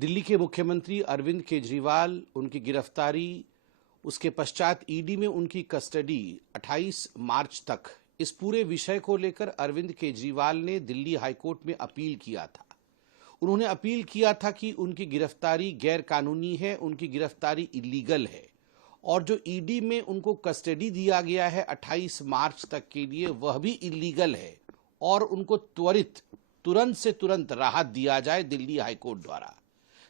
दिल्ली के मुख्यमंत्री अरविंद केजरीवाल, उनकी गिरफ्तारी, उसके पश्चात ईडी में उनकी कस्टडी 28 मार्च तक, इस पूरे विषय को लेकर अरविंद केजरीवाल ने दिल्ली हाईकोर्ट में अपील किया था। उन्होंने अपील किया था कि उनकी गिरफ्तारी गैर कानूनी है, उनकी गिरफ्तारी इलीगल है और जो ईडी में उनको कस्टडी दिया गया है 28 मार्च तक के लिए, वह भी इलीगल है और उनको तुरंत से तुरंत राहत दिया जाए दिल्ली हाईकोर्ट द्वारा।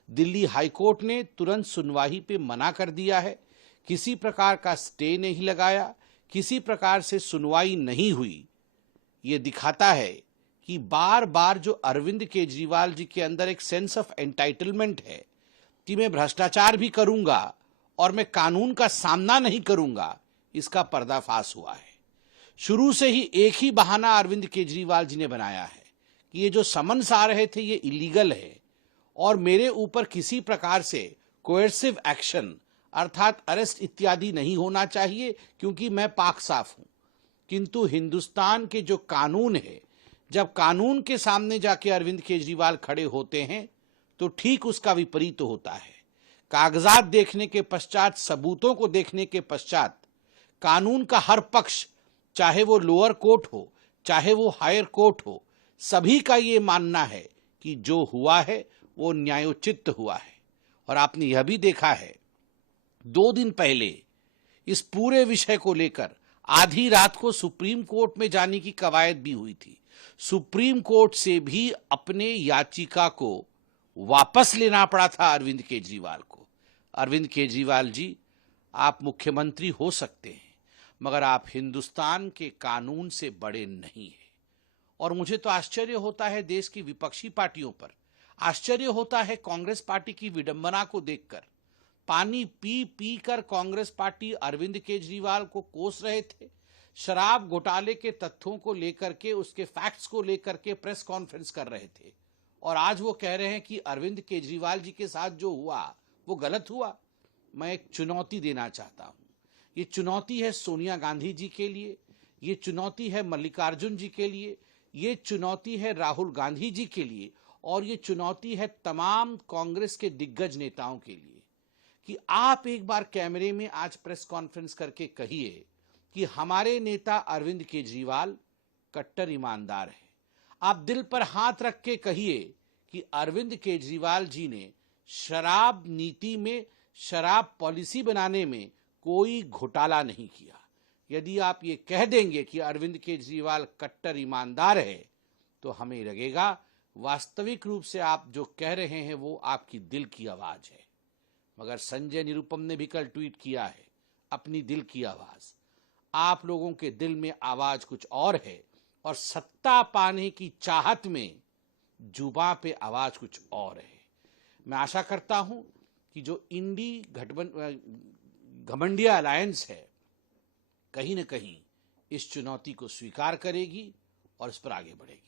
दिल्ली हाईकोर्ट ने तुरंत सुनवाई पे मना कर दिया है, किसी प्रकार का स्टे नहीं लगाया, किसी प्रकार से सुनवाई नहीं हुई। ये दिखाता है कि बार बार जो अरविंद केजरीवाल जी के अंदर एक सेंस ऑफ एंटाइटलमेंट है कि मैं भ्रष्टाचार भी करूंगा और मैं कानून का सामना नहीं करूंगा, इसका पर्दाफाश हुआ है। शुरू से ही एक ही बहाना अरविंद केजरीवाल जी ने बनाया है कि ये जो समन्स आ रहे थे ये इलीगल है और मेरे ऊपर किसी प्रकार से कोएर्सिव एक्शन अर्थात अरेस्ट इत्यादि नहीं होना चाहिए क्योंकि मैं पाक साफ हूं। किंतु हिंदुस्तान के जो कानून है, जब कानून के सामने जाके अरविंद केजरीवाल खड़े होते हैं तो ठीक उसका विपरीत होता है। कागजात देखने के पश्चात, सबूतों को देखने के पश्चात कानून का हर पक्ष, चाहे वो लोअर कोर्ट हो चाहे वो हायर कोर्ट हो, सभी का ये मानना है कि जो हुआ है वो न्यायोचित हुआ है। और आपने यह भी देखा है 2 दिन पहले इस पूरे विषय को लेकर आधी रात को सुप्रीम कोर्ट में जाने की कवायद भी हुई थी। सुप्रीम कोर्ट से भी अपने याचिका को वापस लेना पड़ा था अरविंद केजरीवाल को। अरविंद केजरीवाल जी, आप मुख्यमंत्री हो सकते हैं मगर आप हिंदुस्तान के कानून से बड़े नहीं हैं। और मुझे तो आश्चर्य होता है देश की विपक्षी पार्टियों पर, आश्चर्य होता है कांग्रेस पार्टी की विडंबना को देखकर। पानी पी पी कर कांग्रेस पार्टी अरविंद केजरीवाल को कोस रहे थे, शराब घोटाले के तथ्यों को लेकर के, उसके फैक्ट्स को लेकर के प्रेस कॉन्फ्रेंस कर रहे थे और आज वो कह रहे हैं कि अरविंद केजरीवाल जी के साथ जो हुआ वो गलत हुआ। मैं एक चुनौती देना चाहता हूं। ये चुनौती है सोनिया गांधी जी के लिए, ये चुनौती है मल्लिकार्जुन जी के लिए, ये चुनौती है राहुल गांधी जी के लिए और ये चुनौती है तमाम कांग्रेस के दिग्गज नेताओं के लिए कि आप एक बार कैमरे में आज प्रेस कॉन्फ्रेंस करके कहिए कि हमारे नेता अरविंद केजरीवाल कट्टर ईमानदार है। आप दिल पर हाथ रख के कहिए कि अरविंद केजरीवाल जी ने शराब नीति में, शराब पॉलिसी बनाने में कोई घोटाला नहीं किया। यदि आप ये कह देंगे कि अरविंद केजरीवाल कट्टर ईमानदार है तो हमें लगेगा वास्तविक रूप से आप जो कह रहे हैं वो आपकी दिल की आवाज है। मगर संजय निरुपम ने भी कल ट्वीट किया है अपनी दिल की आवाज। आप लोगों के दिल में आवाज कुछ और है और सत्ता पाने की चाहत में जुबां पे आवाज कुछ और है। मैं आशा करता हूं कि जो इंडी घमंडिया अलायंस है कहीं न कहीं इस चुनौती को स्वीकार करेगी और इस पर आगे बढ़ेगी।